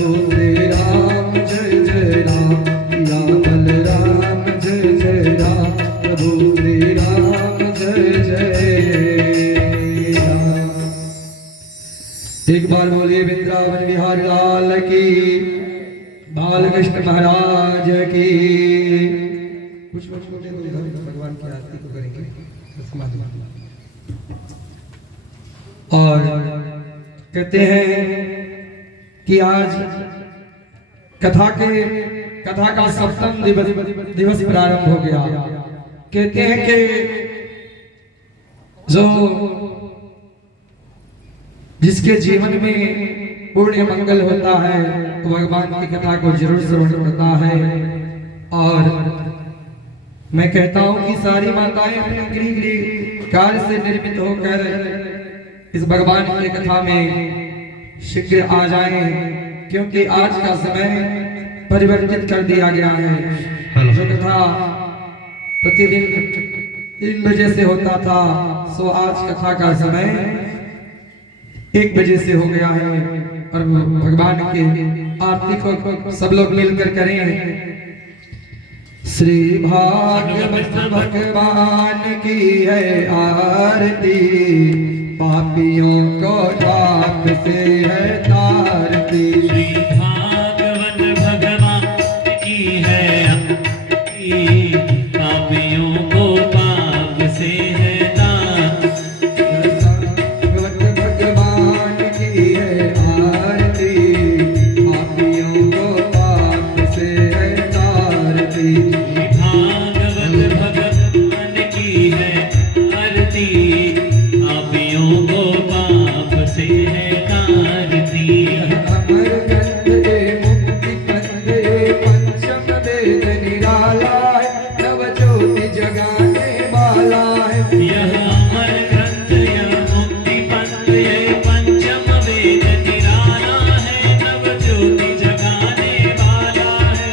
प्रभु श्री राम जय जय राम, यामल राम जय जय राम, प्रभु श्री राम जय जय राम। एक बार बोलिए वृंदावन बिहारी लाल की, बालकृष्ण महाराज की। कुछ छोटे तो इधर भगवान की आरती को करेंगे। और कहते हैं कि आज कथा का सप्तम दिवस प्रारंभ हो गया। कहते हैं कि जो जिसके जीवन में पुण्य मंगल होता है तो भगवान की कथा को जरूर श्रवण करता है। और मैं कहता हूं कि सारी माताएं अपने गृह कार्य से निर्मित होकर इस भगवान की कथा में शीघ्र आ जाएं, क्योंकि आज का समय परिवर्तित कर दिया गया है। जो कथा प्रतिदिन 3 बजे से होता था, सो आज कथा का समय 1 बजे से हो गया है। और भगवान की आरती को सब लोग मिलकर करें। श्री भागवत भगवान की है आरती, पापियों को पाप से है तारती। श्री भागवत भगवान की है आरती, पापियों को पाप से है तारती। भागवत भगवान की है आरती, पापियों को पाप से है तारती। भागवत भगवान की है आरती, पापियों को पाप से है तारती। अमर ग्रंथ मुक्ति कंदे पंचम वेद निराला है, नव ज्योति जगाने वाला है। यह अमर ग्रंथ यह मुक्ति पंथ ये पंचम वेद निराला है, नव ज्योति जगाने वाला है।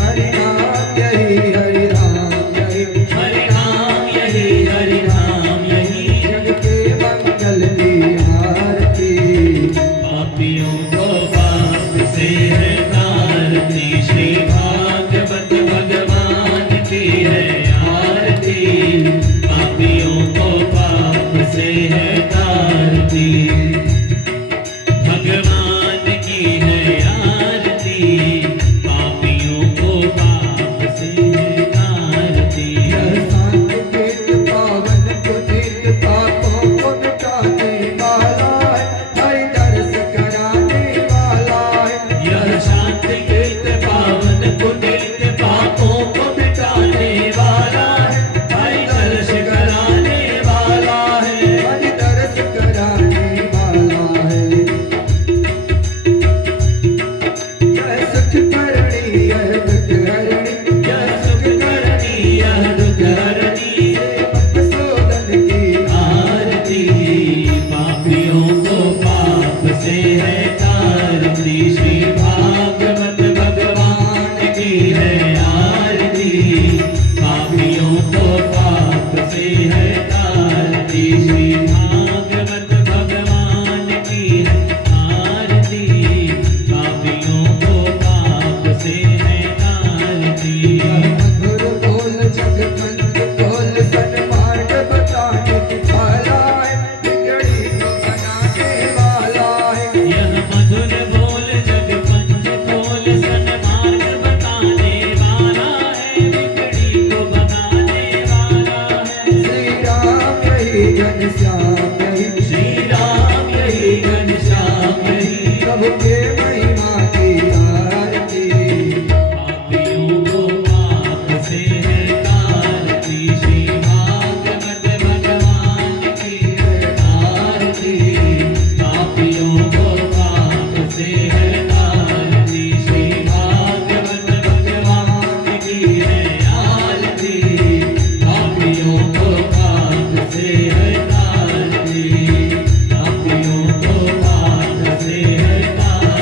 हरि नाम यही हरि राम यही, हरि नाम यही हरि नाम यही, जग के मंगल की आरती। पापियों को पाप से है तारती। श्री भागवत भगवान की है आरती, पापियों को पाप से है तारती। भगवान की है आरती, पापियों को पाप से है तारती। सांकेत पावन पुनीत पापों को मिटाने वाला है, हरि दर्श कराने वाला है। यह शांति गीत पावन पुनीत पापों को मिटाने वाला है, भाई दर्श कराने वाला है। हरि दर्श कराने वाला है। यह सुख करणी यह दुख हरणी, यह सुख करनी यह दुख हरनी, सेवक शोधन की आरती। पापियों को पाप से है तारती। श्री भागवत भगवान की है आरती, पापियों को पाप से है तारती। श्री भागवत भगवान की है आरती, पापियों को पाप से है तारती। मधुर बोल जगवंत बोल सन्मार्ग बताने वाला है, बिगड़ी को बनाने वाला है। यह मधुर बोल जग पंच खोल सन्मार्ग बताने वाला है, बिगड़ी को बनाने वाला है। श्री राम यही घनश्याम यही, श्री राम यही घनश्याम यही, प्रभु के महिमा की आरती। पापियों को पाप से है तारती। श्री भागवत भगवान की है आरती, पापियों को पाप से है तारती। श्री भागवत भगवान की है आरती, पापियों को पाप से है तारती। पापियों को पाप से है तारती।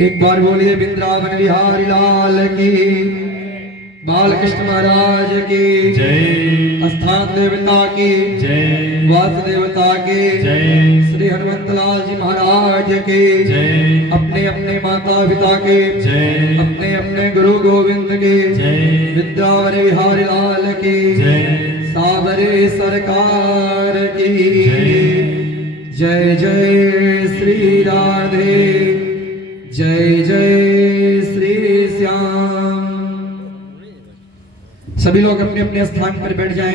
एक बार बोलिए वृंदावन बिहारी लाल की, बालकृष्ण महाराज की जय, स्थान देवता की जय, वास देवता की जय, श्री हनुमंतलाल जी महाराज की जय, अपने अपने माता पिता के जय, अपने अपने गुरु गोविंद के जय, विद्यावन बिहारी लाल की जय, सावरे सरकार की जय। जय जय श्री राधे, जय जय श्री श्याम। सभी लोग अपने अपने स्थान पर बैठ जाएं।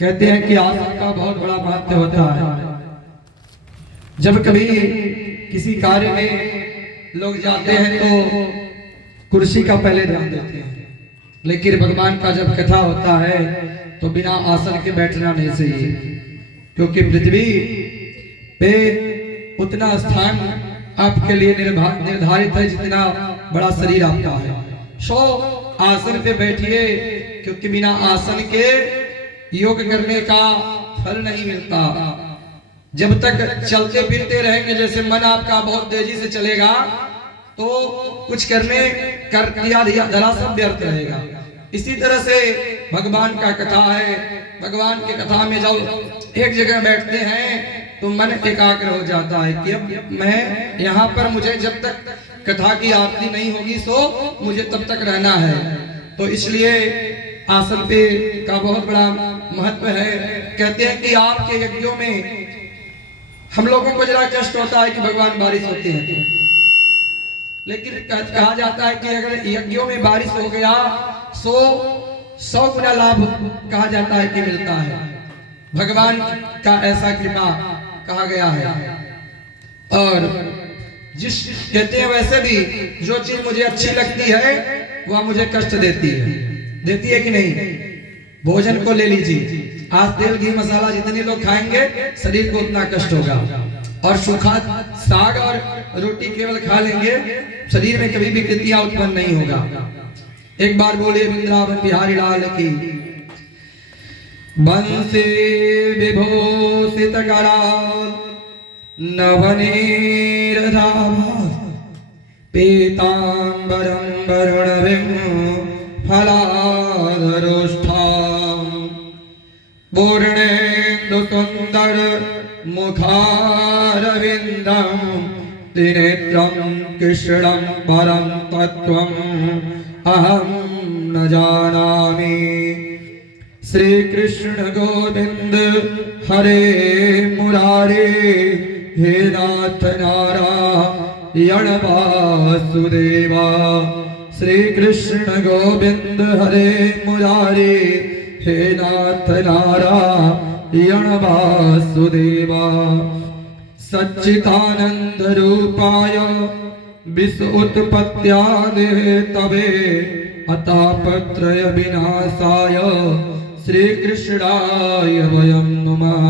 कहते हैं कि आसन का बहुत बड़ा महत्व होता है। जब कभी किसी कार्य में लोग जाते हैं तो कुर्सी का पहले ध्यान देते हैं, लेकिन भगवान का जब कथा होता है तो बिना आसन के बैठना नहीं चाहिए, क्योंकि पृथ्वी पे उतना स्थान आपके लिए निर्धारित है जितना बड़ा शरीर आपका है। सो आसन पे बैठिए, क्योंकि बिना आसन के योग करने का फल नहीं मिलता। जब तक चलते फिरते रहेंगे, जैसे मन आपका बहुत तेजी से चलेगा तो कुछ करने कर दिया धरा सब व्यर्थ रहेगा। इसी तरह से भगवान का कथा है। भगवान की कथा में जब एक जगह बैठते हैं तो मन एकाग्र हो जाता है कि अब मैं यहाँ पर, मुझे जब तक कथा की आरती नहीं होगी सो मुझे तब तक रहना है। तो इसलिए आसन पे का बहुत बड़ा महत्व है। कहते हैं कि आपके यज्ञों में हम लोगों को जरा कष्ट होता है कि भगवान बारिश होते हैं, लेकिन कहा जाता है कि अगर यज्ञों में बारिश हो गया सो 100 गुना लाभ कहा जाता है कि मिलता है। भगवान का ऐसा कृपा कहा गया है। और जिस कहते हैं वैसे भी जो चीज मुझे अच्छी लगती है वह मुझे कष्ट देती है कि नहीं। भोजन को ले लीजिए, आज तेल घी मसाला जितने लोग खाएंगे शरीर को उतना कष्ट होगा, और सूखा साग और रोटी केवल खा लेंगे शरीर में कभी भी कृतियां उत्पन्न नहीं होगा। एक बार बोलिए वृंदावन बिहारी लाल की। बंसी विभूषित कराल नवनीरधाभा पीतांबरं वरुणविं फलाधरोष्ठां पूर्णेन्दु सुंदर मुखारविन्दं त्रिनेत्रं कृष्णं परं तत्त्वम् अहं न जानामि। श्री कृष्ण गोविंद हरे मुरारे, हे नाथ नारायण वासुदेवा। श्री कृष्ण गोविंद हरे मुरारे, हे नाथ नारायण वासुदेवा। सच्चिदानंद रूपाय विश्व उत्पत्त्यादि तवे अतापत्रय विनाशाय श्री कृष्णाय वयं नमः।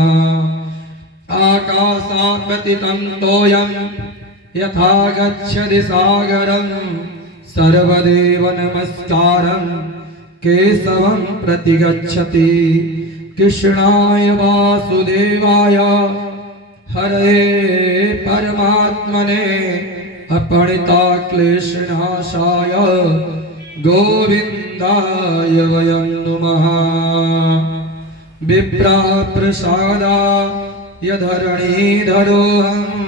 आकाशात् पतितं तोयं यथा गच्छति सागरं सर्वदेव नमस्कारं केशवं प्रतिगच्छति। कृष्णाय वासुदेवाय हरे परमात्मने अपणिताक्लेशनाशाय गोविन्दाय वयं नमः। विप्राप्रसादाय धरणीधरोऽहम्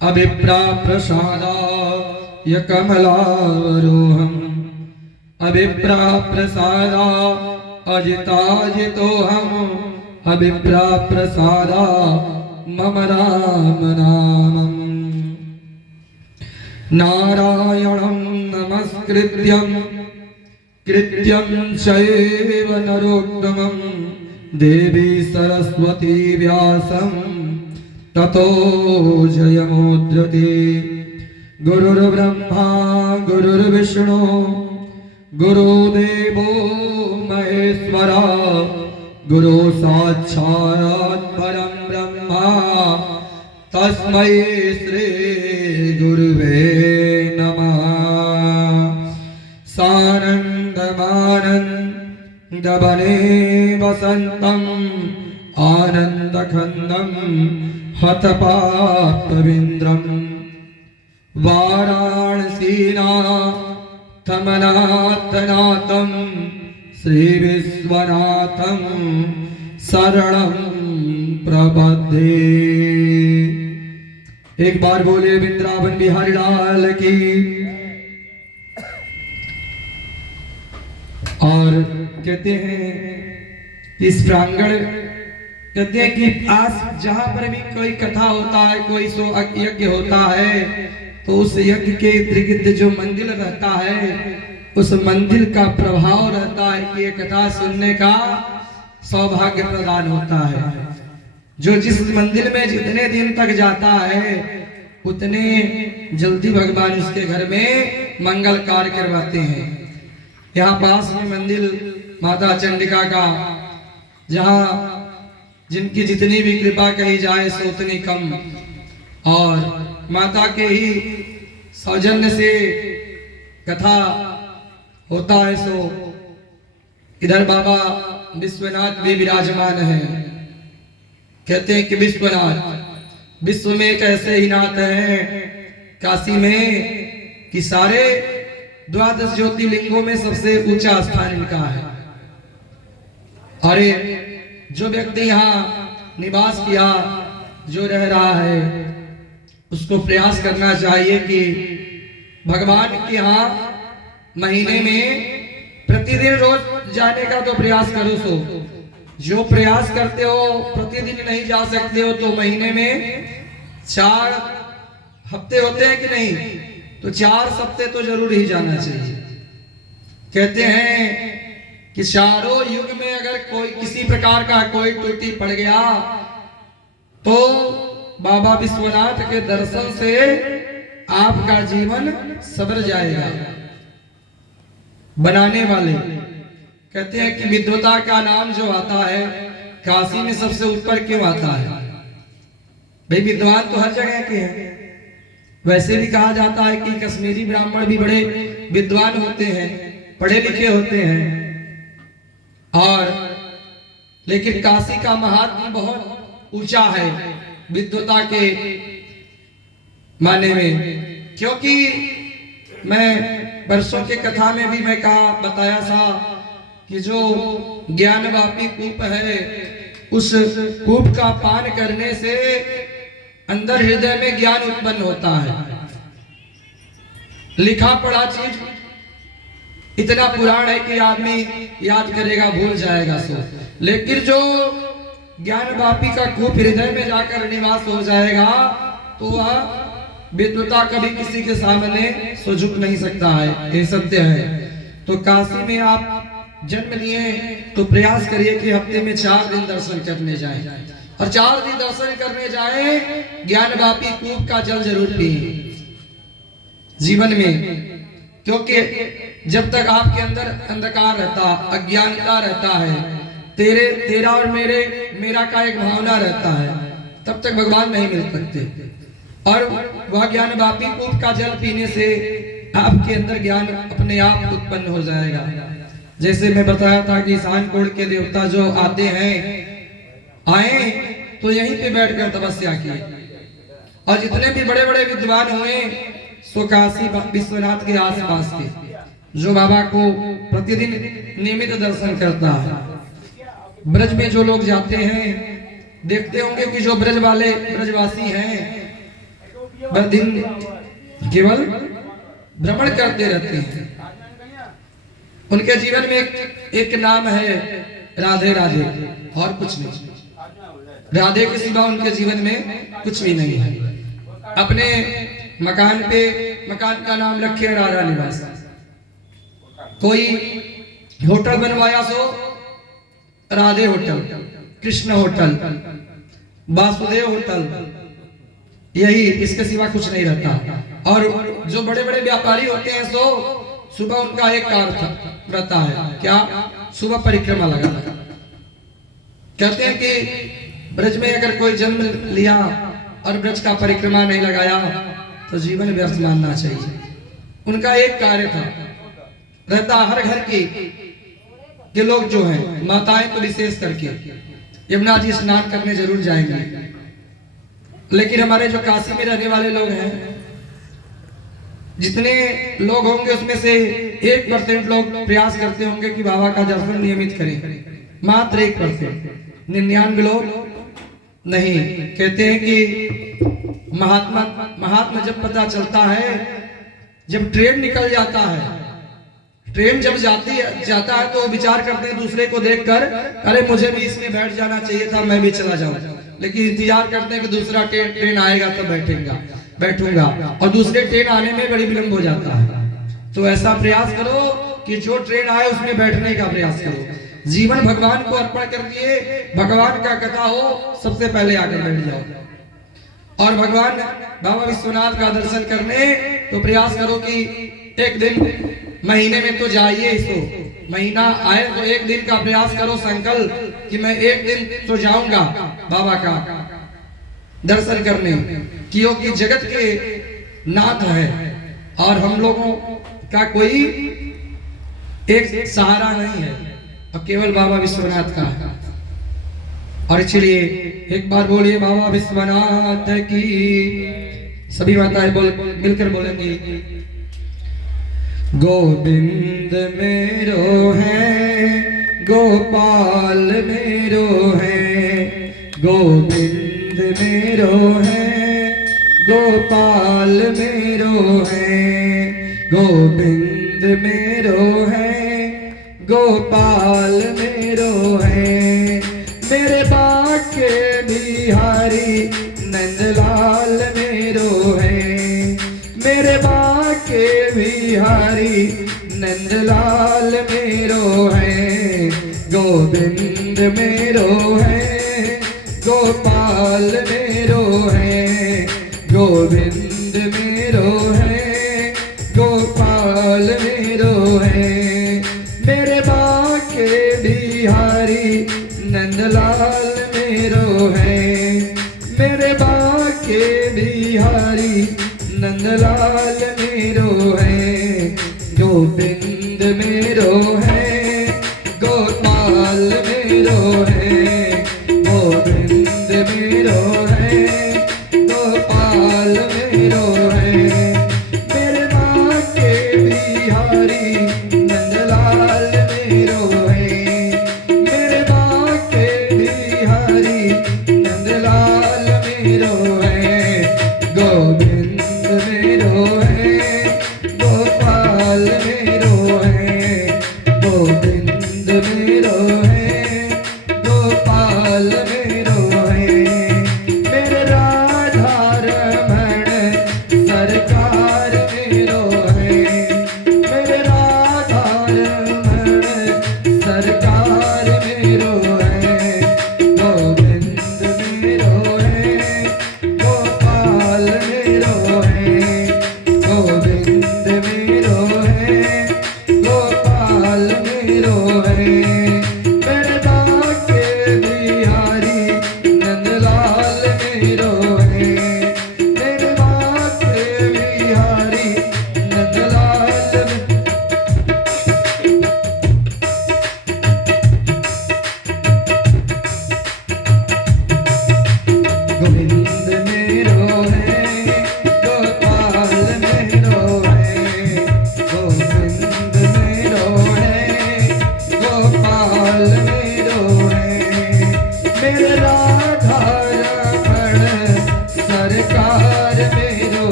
अविप्राप्रसादाय कमलावरोऽहम्। अविप्राप्रसादाय अजिताजितोऽहम् अविप्राप्रसादाय मम राम नामम्। नारायणं नमस्कृत्यं कृत्यं चैव नरोत्तमं देवी सरस्वती व्यासं ततो जयमुद्रते। गुरुर्ब्रह्मा गुरुर्विष्णु गुरुदेवो महेश्वरा, गुरु साक्षात् परं ब्रह्मा तस्मै श्री गुरुवे नमः। सानन्दमानन्दवने वसन्तम् आनन्दखन्दं हतपापविन्द्रम् वाराणसीनाथमनाथनाथं श्री विश्वनाथं शरणं प्रपद्ये। एक बार बोले वृंदावन बिहारी लाल की। और कहते हैं इस प्रांगण, कहते हैं कि आज जहां पर भी कोई कथा होता है, कोई यज्ञ होता है, तो उस यज्ञ के इर्द गिर्द जो मंदिर रहता है, उस मंदिर का प्रभाव रहता है कि ये कथा सुनने का सौभाग्य प्रदान होता है। जो जिस मंदिर में जितने दिन तक जाता है, उतने जल्दी भगवान उसके घर में मंगल कार्य करवाते हैं। यहाँ पास में मंदिर माता चंडिका का, जहाँ जिनकी जितनी भी कृपा कही जाए सो उतनी कम, और माता के ही सौजन्य से कथा होता है। सो इधर बाबा विश्वनाथ भी विराजमान है। कहते हैं कि विश्वनाथ विश्व में एक ऐसे ही नाथ हैं काशी में कि सारे 12 ज्योतिर्लिंगों में सबसे ऊंचा स्थान इनका है। अरे जो व्यक्ति यहाँ निवास किया, जो रह रहा है, उसको प्रयास करना चाहिए कि भगवान के यहाँ महीने में प्रतिदिन रोज जाने का तो प्रयास करो। सो जो प्रयास करते हो, प्रतिदिन नहीं जा सकते हो, तो महीने में 4 हफ्ते होते हैं कि नहीं, तो 4 हफ्ते तो जरूर ही जाना चाहिए। कहते हैं कि चारों युग में अगर कोई किसी प्रकार का कोई त्रुटि पड़ गया, तो बाबा विश्वनाथ के दर्शन से आपका जीवन सवर जाएगा। बनाने वाले कहते हैं कि विद्वता का नाम जो आता है, काशी में सबसे ऊपर क्यों आता है? भाई विद्वान तो हर जगह के हैं। वैसे भी कहा जाता है कि कश्मीरी ब्राह्मण भी बड़े विद्वान होते हैं, पढ़े लिखे होते हैं, और लेकिन काशी का महात्म्य बहुत ऊंचा है विद्वता के माने में। क्योंकि मैं वर्षों के कथा में भी मैं बताया था कि जो ज्ञानवापी कूप है, उस कूप का पान करने से अंदर हृदय में ज्ञान उत्पन्न होता है। लिखा पढ़ा चीज इतना पुराण है कि आदमी याद करेगा भूल जाएगा सो, लेकिन जो ज्ञानवापी का कूप हृदय में जाकर निवास हो जाएगा, तो वह विद्वता कभी किसी के सामने सो झुक नहीं सकता है। ये सत्य है। तो काशी में आप जन्म लिए तो प्रयास करिए कि हफ्ते में 4 दिन दर्शन करने जाएं, और 4 दिन दर्शन करने जाएं, ज्ञानवापी कूप का जल जरूर पिए जीवन में। क्योंकि जब तक आपके अंदर अंधकार रहता, अज्ञानता रहता है, तेरा और मेरा का एक भावना रहता है, तब तक भगवान नहीं मिल सकते। और वह ज्ञानवापी कूप का जल पीने से आपके अंदर ज्ञान अपने आप उत्पन्न हो जाएगा। जैसे मैं बताया था कि ईशानकोट के देवता जो आते हैं, आए तो यहीं पे बैठकर तपस्या किए, और जितने भी बड़े बड़े विद्वान हुए सो काशी विश्वनाथ के आसपास के, जो बाबा को प्रतिदिन नियमित दर्शन करता है। ब्रज में जो लोग जाते हैं, देखते होंगे कि जो ब्रजवासी हैं, वह दिन केवल भ्रमण करते रहते हैं। उनके जीवन में एक नाम है राधे राधे, और कुछ नहीं। राधे के सिवा उनके जीवन में कुछ भी नहीं है। अपने मकान का नाम रखे राधा निवास। कोई होटल बनवाया सो Radhe hotel, Krishna hotel, Vasudev hotel, यही, इसके सिवा कुछ नहीं रहता। और जो बड़े बड़े व्यापारी होते हैं सो सुबह उनका एक कार्य रहता है, क्या? सुबह परिक्रमा लगाना। कहते हैं कि ब्रज में अगर कोई जन्म लिया और ब्रज का परिक्रमा नहीं लगाया तो जीवन व्यर्थ मानना चाहिए। उनका एक कार्य था रहता, हर घर के लोग जो हैं, माताएं तो विशेष करके यमुना जी स्नान करने जरूर जाएंगे, लेकिन हमारे जो काशी में रहने वाले लोग हैं जितने लोग होंगे उसमें से 1% लोग प्रयास करते होंगे कि बाबा का दर्शन नियमित करें, मात्र 1%। 99 लोग नहीं। कहते हैं कि महात्मा जब पता चलता है, जब ट्रेन निकल जाता है, ट्रेन जब जाता है तो विचार करते हैं दूसरे को देखकर, अरे मुझे भी इसमें बैठ जाना चाहिए था, मैं भी चला जाऊं। लेकिन इंतजार करते हैं कि दूसरा ट्रेन आएगा तब बैठूंगा, और दूसरे ट्रेन आने में बड़ी विलंब हो जाता है। तो ऐसा प्रयास करो कि जो ट्रेन आए उसमें बैठने का प्रयास करो। जीवन भगवान को अर्पण कर दिए, भगवान का कथा हो, सबसे पहले आकर बैठ जाओ। और भगवान बाबा विश्वनाथ का दर्शन करने तो प्रयास करो कि एक दिन महीने में तो जाइए, इसको महीना आए तो एक दिन का प्रयास करो, संकल्प कि मैं एक दिन तो जाऊंगा बाबा का दर्शन करने, क्योंकि जगत के नाथ है और हम लोगों का कोई एक सहारा नहीं है, और केवल बाबा विश्वनाथ का है। और इसलिए एक बार बोलिए बाबा विश्वनाथ की। सभी माताएं मिलकर बोलेंगी, गोविंद मेरो है, गोपाल मेरो है, गोविंद मेरो है, गोपाल मेरो है, गोविंद मेरो है, गोपाल मेरो है, मेरे बाके बिहारी नंदलाल मेरो है, मेरे बाके बिहारी नंदलाल मेरो है, गोविंद मेरो है, गोपाल मेरो है, गोविंद मेरो है, गोपाल मेरो है, मेरे बाके बिहारी नंदलाल मेरो है, मेरे बाके बिहारी नंदलाल मेरो है, गोविंद मेरो है, गोपाल मेरो है, गोविंद मेरो है, गोपाल मेरो है, मेरे बाके बिहारी नंदलाल मेरो है, मेरे बाके बिहारी नंदलाल मेरो है, गोविंद मेरो है,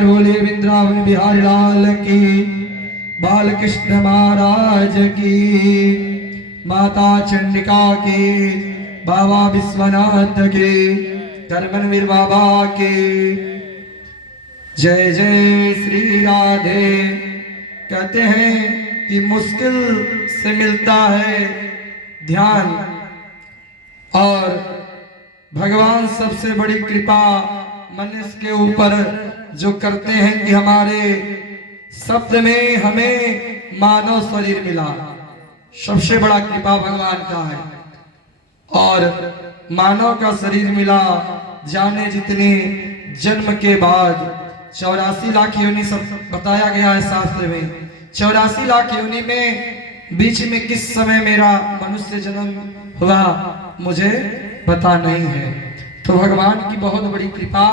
बार बोलिए वृंदावन बिहारी लाल की, बाल कृष्ण महाराज की, माता चंडिका की, बाबा विश्वनाथ की, धर्मवीर बाबा की। जय जय श्री राधे। कहते हैं कि मुश्किल से मिलता है ध्यान, और भगवान सबसे बड़ी कृपा मनुष्य के ऊपर जो करते हैं कि हमारे शब्द में हमें मानव शरीर मिला। सबसे बड़ा कृपा भगवान का है। और मानव का शरीर मिला, जाने जितने जन्म के बाद 84 लाख योनि सब बताया गया है शास्त्र में। 84 लाख योनि में बीच में किस समय मेरा मनुष्य जन्म हुआ मुझे पता नहीं है। तो भगवान की बहुत बड़ी कृपा,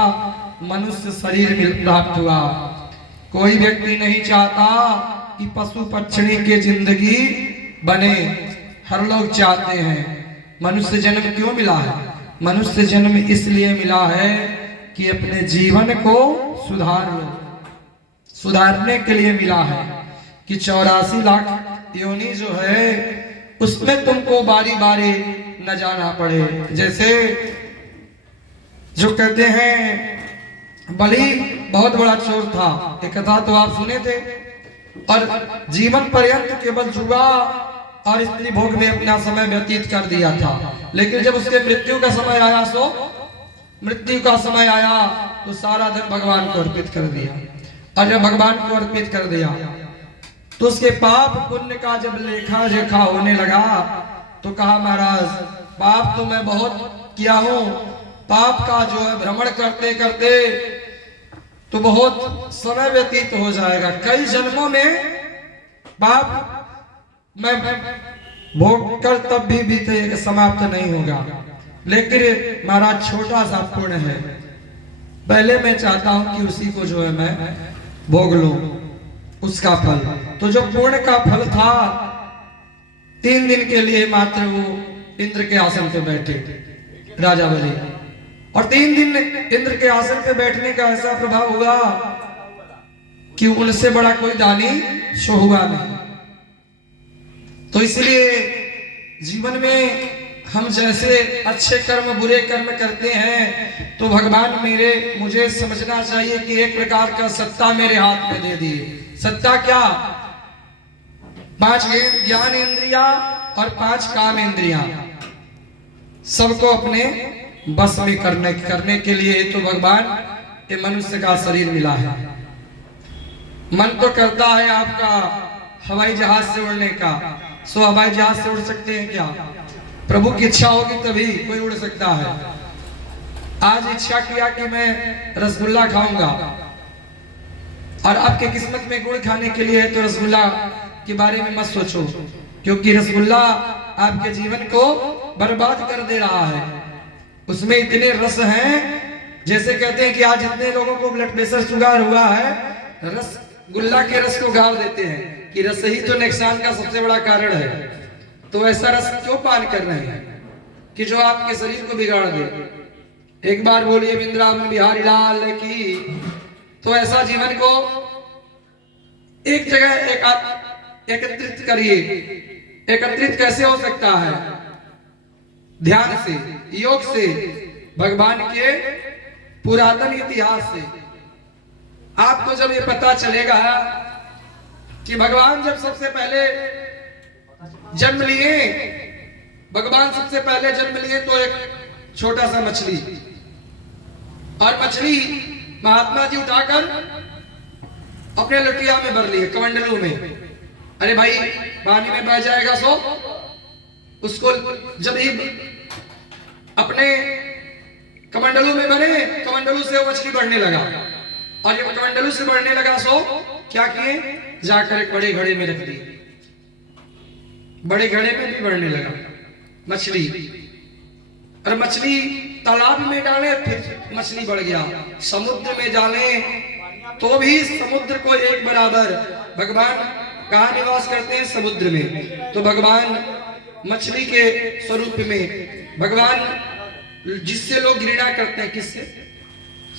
मनुष्य शरीर मिल प्राप्त हुआ। कोई व्यक्ति नहीं चाहता कि पशु पक्षी की जिंदगी बने, हर लोग चाहते हैं। मनुष्य जन्म क्यों मिला है? मनुष्य जन्म इसलिए मिला है कि अपने जीवन को सुधार लो, सुधारने के लिए मिला है कि 84 लाख योनि जो है उसमें तुमको बारी बारी न जाना पड़े। जैसे जो कहते हैं बलि बहुत बड़ा चोर था, एक कथा तो आप सुने थे, और जीवन पर्यंत केवल जुआ और स्त्री भोग में अपना समय व्यतीत कर दिया था। लेकिन जब उसके मृत्यु का समय आया, मृत्यु का समय आया तो सारा धन भगवान को अर्पित कर दिया। और जब भगवान को अर्पित कर दिया तो उसके पाप पुण्य का जब लेखा जोखा होने लगा तो कहा महाराज पाप तो मैं बहुत किया हूं, पाप का जो है भ्रमण करते करते तो बहुत समय व्यतीत हो जाएगा, कई जन्मों में पाप मैं भोग कर तब भी बीते, समाप्त नहीं होगा। लेकिन महाराज छोटा सा पुण्य है, पहले मैं चाहता हूं कि उसी को जो है मैं भोग लूं, उसका फल। तो जो पुण्य का फल था 3 दिन के लिए मात्र वो इंद्र के आसन पे बैठे राजा बलि, और 3 दिन इंद्र के आसन पे बैठने का ऐसा प्रभाव हुआ कि उनसे बड़ा कोई दानी सो हुआ नहीं। तो इसलिए जीवन में हम जैसे अच्छे कर्म बुरे कर्म करते हैं तो भगवान मुझे समझना चाहिए कि एक प्रकार का सत्ता मेरे हाथ में दे दिए। सत्ता क्या? 5 ज्ञान इंद्रिया और 5 काम इंद्रिया, सबको अपने बस में करने के लिए तो भगवान ये मनुष्य का शरीर मिला है। मन तो करता है आपका हवाई जहाज से उड़ने का, सो हवाई जहाज से उड़ सकते हैं क्या? प्रभु की इच्छा होगी तभी कोई उड़ सकता है। आज इच्छा किया कि मैं रसगुल्ला खाऊंगा, और आपके किस्मत में गुड़ खाने के लिए है तो रसगुल्ला के बारे में मत सोचो, क्योंकि रसगुल्ला आपके जीवन को बर्बाद कर दे रहा है। उसमें इतने रस हैं, जैसे कहते हैं कि आज जितने लोगों को ब्लड प्रेशर शुगर हुआ है, रसगुल्ला के रस को गाड़ देते हैं कि रस ही तो नुकसान का सबसे बड़ा कारण है। तो ऐसा रस क्यों पान कर रहे हैं कि जो आपके शरीर को बिगाड़ दे। एक बार बोलिए वृंदावन बिहारी लाल की। तो ऐसा जीवन को एक जगह एकत्रित करिए। एकत्रित कैसे हो सकता है? ध्यान से, योग से, भगवान के पुरातन इतिहास से। आपको जब ये पता चलेगा कि भगवान जब सबसे पहले जन्म लिए, भगवान सबसे पहले जन्म लिए तो एक छोटा सा मछली, और मछली महात्मा जी उठाकर अपने लुटिया में भर लिए, कमंडलू में। अरे भाई पानी में बह जाएगा सो उसको जब ही अपने कमंडलू में भरे, कमंडलू से वो मछली बढ़ने लगा, और जब कमंडलू से बढ़ने लगा सो क्या किए, जाकर एक बड़े घड़े में रख दिए। बड़े घड़े में भी बढ़ने लगा मछली, और मछली तालाब में डाले फिर मछली बढ़ गया, समुद्र में डाले तो भी समुद्र को एक बराबर। भगवान कहाँ निवास करते हैं? समुद्र में। तो भगवान मछली के स्वरूप में, भगवान जिससे लोग घृणा करते हैं, किससे?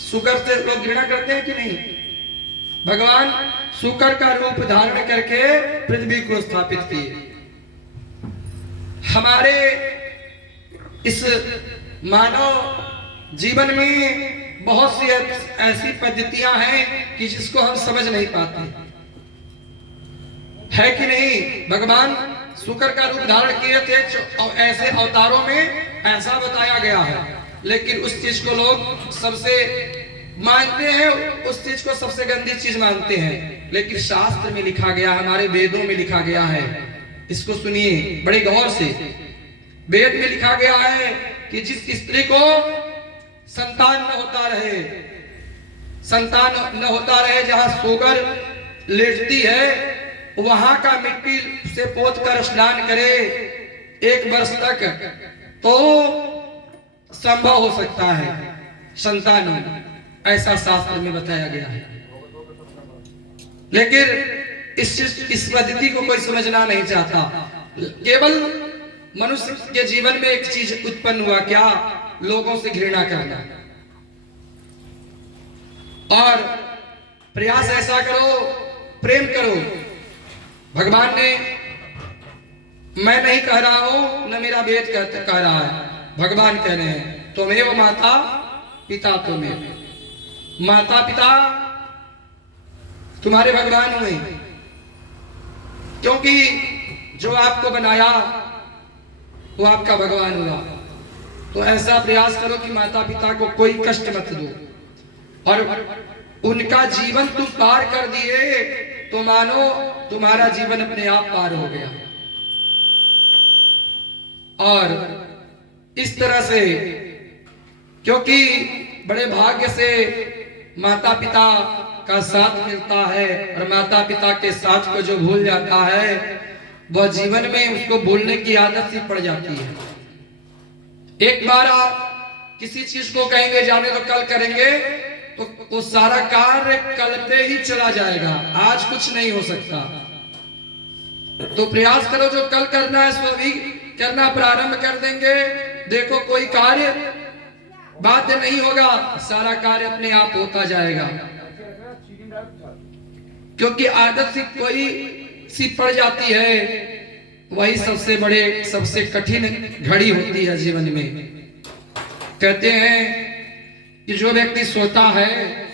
सुगर से लोग घृणा करते हैं कि नहीं? भगवान शुकर का रूप धारण करके पृथ्वी को स्थापित किए। हमारे इस मानव जीवन में बहुत सी ऐसी पद्धतियां हैं कि जिसको हम समझ नहीं पाते, है कि नहीं। भगवान शुकर का रूप धारण किए थे और ऐसे अवतारों में ऐसा बताया गया है, लेकिन उस चीज को लोग सबसे मानते हैं, उस चीज को सबसे गंदी चीज मानते हैं। लेकिन शास्त्र में लिखा गया, हमारे वेदों में लिखा गया है, इसको सुनिए बड़े गौर से। वेद में लिखा गया है कि जिस स्त्री को संतान न होता रहे, जहां सोकर लेटती है, वहां का मिट्टी से पोत कर स्नान करे 1 वर्ष तक, तो संभव हो सकता है संतान होना, ऐसा शास्त्र में बताया गया है। लेकिन इस पद्धति को कोई समझना नहीं चाहता। केवल मनुष्य के जीवन में एक चीज उत्पन्न हुआ, क्या? लोगों से घृणा करना। और प्रयास ऐसा करो, प्रेम करो। भगवान ने, मैं नहीं कह रहा हूं, न मेरा वेद कह रहा है, भगवान कह रहे हैं, त्वमेव माता पिता त्वमेव। माता पिता तुम्हारे भगवान हुए, क्योंकि जो आपको बनाया वो आपका भगवान हुआ। तो ऐसा प्रयास करो कि माता पिता को कोई कष्ट मत दो, और उनका जीवन तुम पार कर दिए तो मानो तुम्हारा जीवन अपने आप पार हो गया। और इस तरह से, क्योंकि बड़े भाग्य से माता पिता का साथ मिलता है, और माता पिता के साथ को जो भूल जाता है वह जीवन में उसको भूलने की आदत सी पड़ जाती है। एक बार आप किसी चीज को कहेंगे जाने तो कल करेंगे, तो वो सारा कार्य कल पे ही चला जाएगा, आज कुछ नहीं हो सकता। तो प्रयास करो, जो कल करना है सो अभी करना प्रारंभ कर देंगे, देखो कोई कार्य बाध्य नहीं होगा, सारा कार्य अपने आप होता जाएगा। क्योंकि आदत से कोई सी पड़ जाती है, वही सबसे कठिन घड़ी होती है जीवन में। कहते हैं कि जो व्यक्ति सोता है,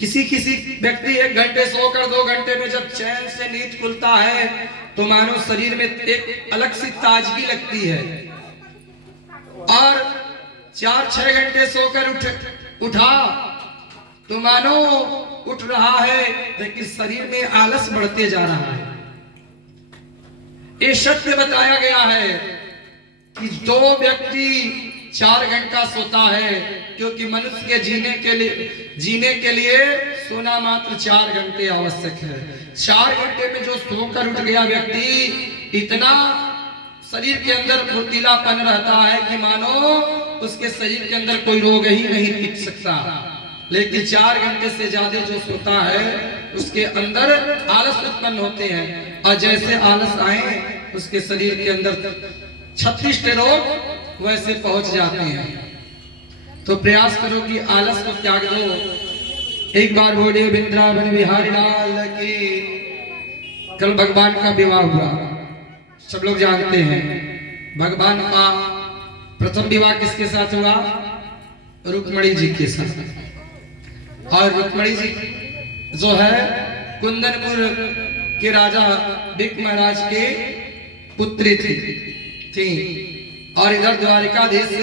किसी व्यक्ति 1 घंटे सोकर 2 घंटे में जब चैन से नींद खुलता है तो मानो शरीर में एक अलग सी ताजगी लगती है। और 4-6 घंटे सोकर उठा तो मानो उठ रहा है, लेकिन शरीर में आलस बढ़ते जा रहा है। ये सत्य बताया गया है कि जो व्यक्ति 4 घंटा सोता है, क्योंकि मनुष्य के जीने के लिए सोना मात्र 4 घंटे आवश्यक है। 4 घंटे में जो सोकर उठ गया व्यक्ति, इतना शरीर के अंदर फुर्तीलापन रहता है कि मानो उसके शरीर के अंदर कोई रोग ही नहीं टिक सकता। लेकिन 4 घंटे से ज्यादा जो सोता है उसके अंदर आलस उत्पन्न होते हैं, और जैसे आलस आए उसके शरीर के अंदर 36 रोग वैसे पहुंच जाते हैं। तो प्रयास करो कि आलस को त्याग दो। एक बार बोलिए वृंदावन बिहारी लाल की। कल भगवान का विवाह हुआ, सब लोग जानते हैं। भगवान का प्रथम विवाह किसके साथ हुआ? रुक्मणी जी के साथ। और रुक्मणी जी जो है कुंदनपुर के राजा बिक महाराज के पुत्री थी, और इधर द्वारिकाधीश